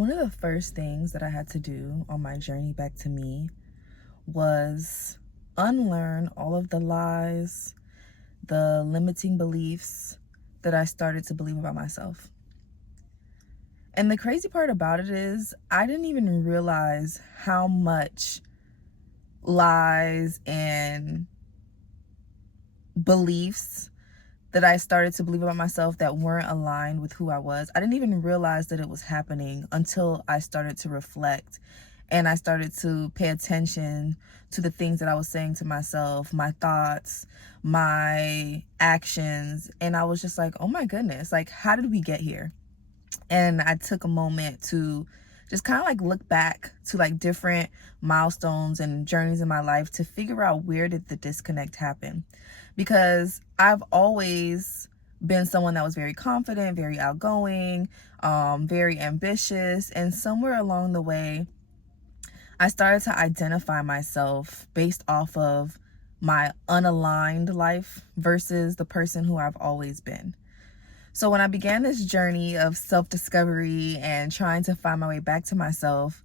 One of the first things that I had to do on my journey back to me was unlearn all of the lies, the limiting beliefs that I started to believe about myself. And the crazy part about it is, I didn't even realize how much lies and beliefs that I started to believe about myself that weren't aligned with who I was. I didn't even realize that it was happening until I started to reflect and I started to pay attention to the things that I was saying to myself, my thoughts, my actions. And I was just like, oh my goodness, like, how did we get here? And I took a moment to just kind of like look back to like different milestones and journeys in my life to figure out, where did the disconnect happen? Because I've always been someone that was very confident, very outgoing, very ambitious. And somewhere along the way, I started to identify myself based off of my unaligned life versus the person who I've always been. So when I began this journey of self-discovery and trying to find my way back to myself,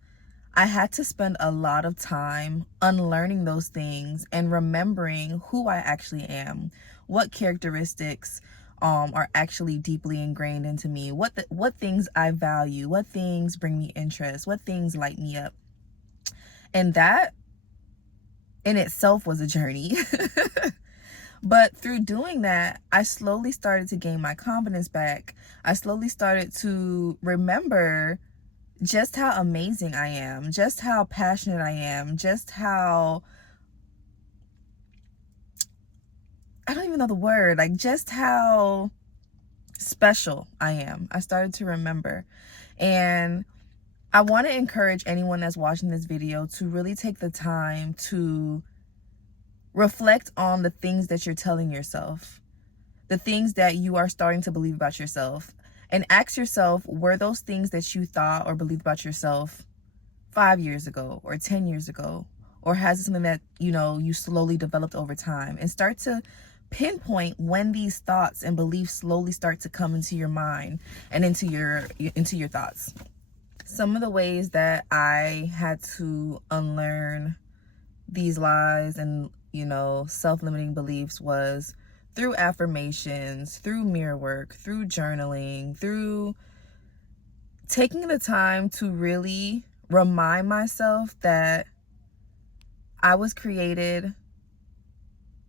I had to spend a lot of time unlearning those things and remembering who I actually am, what characteristics are actually deeply ingrained into me, what things I value, what things bring me interest, what things light me up. And that in itself was a journey. But through doing that, I slowly started to gain my confidence back. I slowly started to remember just how amazing I am, just how passionate I am, just how, I don't even know the word, like just how special I am. I started to remember. And I want to encourage anyone that's watching this video to really take the time to reflect on the things that you're telling yourself, the things that you are starting to believe about yourself, and ask yourself, were those things that you thought or believed about yourself 5 years ago or 10 years ago? Or has it something that, you slowly developed over time? And start to pinpoint when these thoughts and beliefs slowly start to come into your mind and into your thoughts. Some of the ways that I had to unlearn these lies and self-limiting beliefs was through affirmations, through mirror work, through journaling, through taking the time to really remind myself that I was created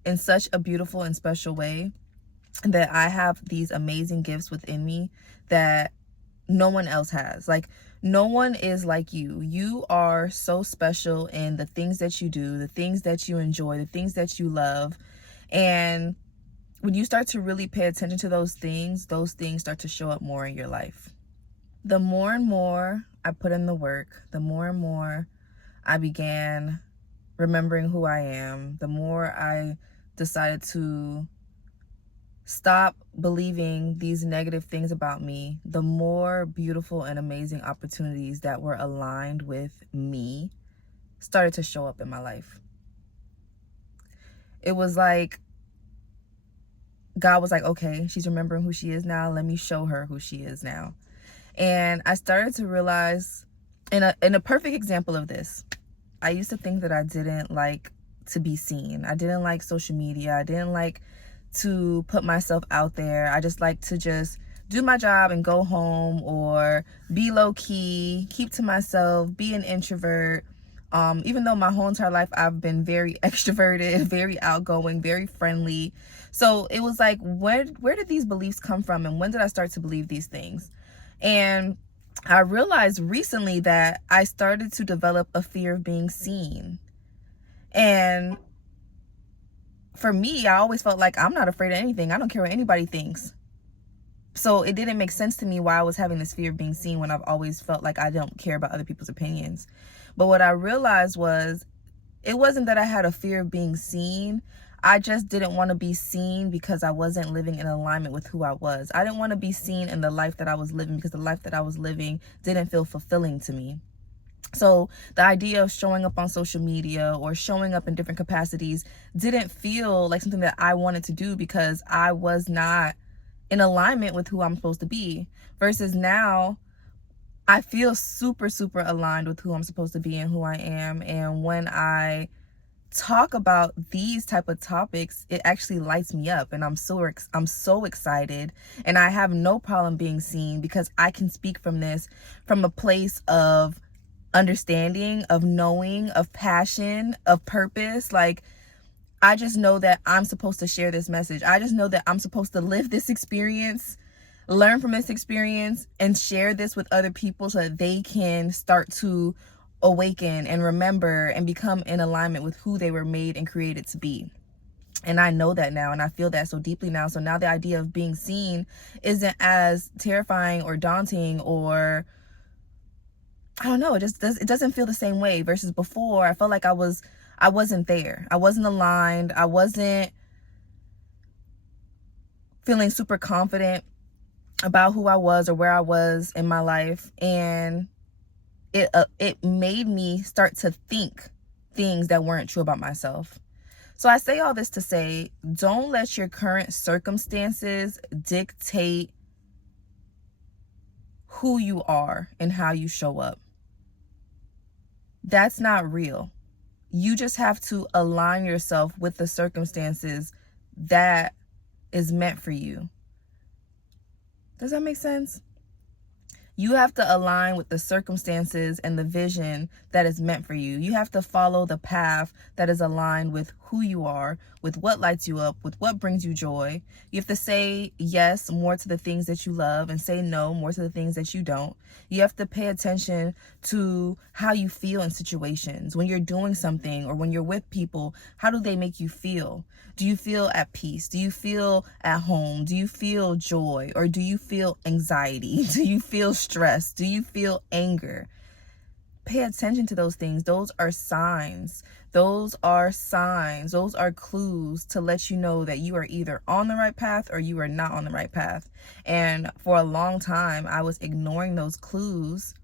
in such a beautiful and special way, that I have these amazing gifts within me that no one else has. Like, no one is like you. You are so special in the things that you do, the things that you enjoy, the things that you love. And when you start to really pay attention to those things start to show up more in your life. The more and more I put in the work, the more and more I began remembering who I am, the more I decided to stop believing these negative things about me, the more beautiful and amazing opportunities that were aligned with me started to show up in my life. It was like God was like, okay, she's remembering who she is now. Let me show her who she is now. And I started to realize, in a perfect example of this, I used to think that I didn't like to be seen. I didn't like social media. I didn't like to put myself out there. I just like to just do my job and go home, or be low key, keep to myself, be an introvert. Even though my whole entire life I've been very extroverted, very outgoing, very friendly. So it was like, where did these beliefs come from, and when did I start to believe these things? And I realized recently that I started to develop a fear of being seen. And for me, I always felt like I'm not afraid of anything. I don't care what anybody thinks. So it didn't make sense to me why I was having this fear of being seen when I've always felt like I don't care about other people's opinions. But what I realized was, it wasn't that I had a fear of being seen. I just didn't want to be seen because I wasn't living in alignment with who I was. I didn't want to be seen in the life that I was living because the life that I was living didn't feel fulfilling to me. So the idea of showing up on social media or showing up in different capacities didn't feel like something that I wanted to do, because I was not in alignment with who I'm supposed to be. Versus now, I feel super, super aligned with who I'm supposed to be and who I am. And when I talk about these type of topics, it actually lights me up, and I'm so excited, and I have no problem being seen, because I can speak from this from a place of understanding, of knowing, of passion, of purpose. Like, I just know that I'm supposed to share this message. I just know that I'm supposed to live this experience, learn from this experience, and share this with other people so that they can start to awaken and remember and become in alignment with who they were made and created to be. And I know that now, and I feel that so deeply now. So now the idea of being seen isn't as terrifying or daunting, or I don't know, it doesn't feel the same way, versus before I felt like I wasn't there. I wasn't aligned. I wasn't feeling super confident about who I was or where I was in my life, and it made me start to think things that weren't true about myself. So I say all this to say, don't let your current circumstances dictate who you are and how you show up. That's not real. You just have to align yourself with the circumstances that is meant for you. Does that make sense? You have to align with the circumstances and the vision that is meant for you. You have to follow the path that is aligned with who you are, with what lights you up, with what brings you joy. You have to say yes more to the things that you love and say no more to the things that you don't. You have to pay attention to how you feel in situations. When you're doing something or when you're with people, how do they make you feel? Do you feel at peace? Do you feel at home? Do you feel joy? Or do you feel anxiety? Do you feel stress? Do you feel anger? Pay attention to those things. Those are signs. Those are signs. Those are clues to let you know that you are either on the right path or you are not on the right path. And for a long time, I was ignoring those clues.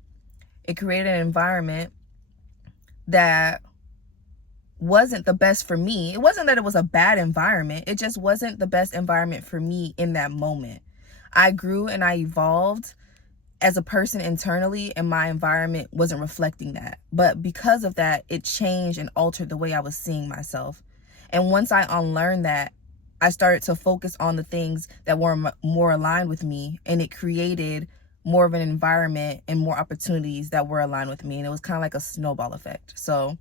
It created an environment that wasn't the best for me. It wasn't that it was a bad environment. It just wasn't the best environment for me in that moment. I grew and I evolved as a person internally, and my environment wasn't reflecting that. But because of that, it changed and altered the way I was seeing myself. And once I unlearned that, I started to focus on the things that were more aligned with me, and it created more of an environment and more opportunities that were aligned with me. And it was kind of like a snowball effect. So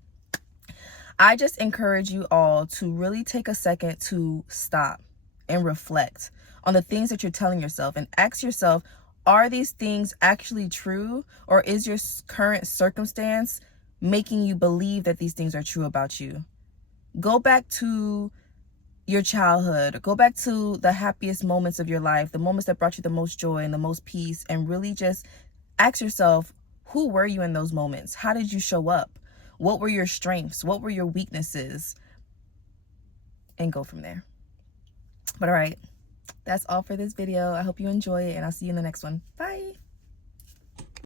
I just encourage you all to really take a second to stop and reflect on the things that you're telling yourself, and ask yourself, are these things actually true, or is your current circumstance making you believe that these things are true about you? Go back to your childhood, go back to the happiest moments of your life, the moments that brought you the most joy and the most peace, and really just ask yourself, who were you in those moments? How did you show up? What were your strengths? What were your weaknesses? And go from there. But all right, that's all for this video. I hope you enjoy it, and I'll see you in the next one. Bye.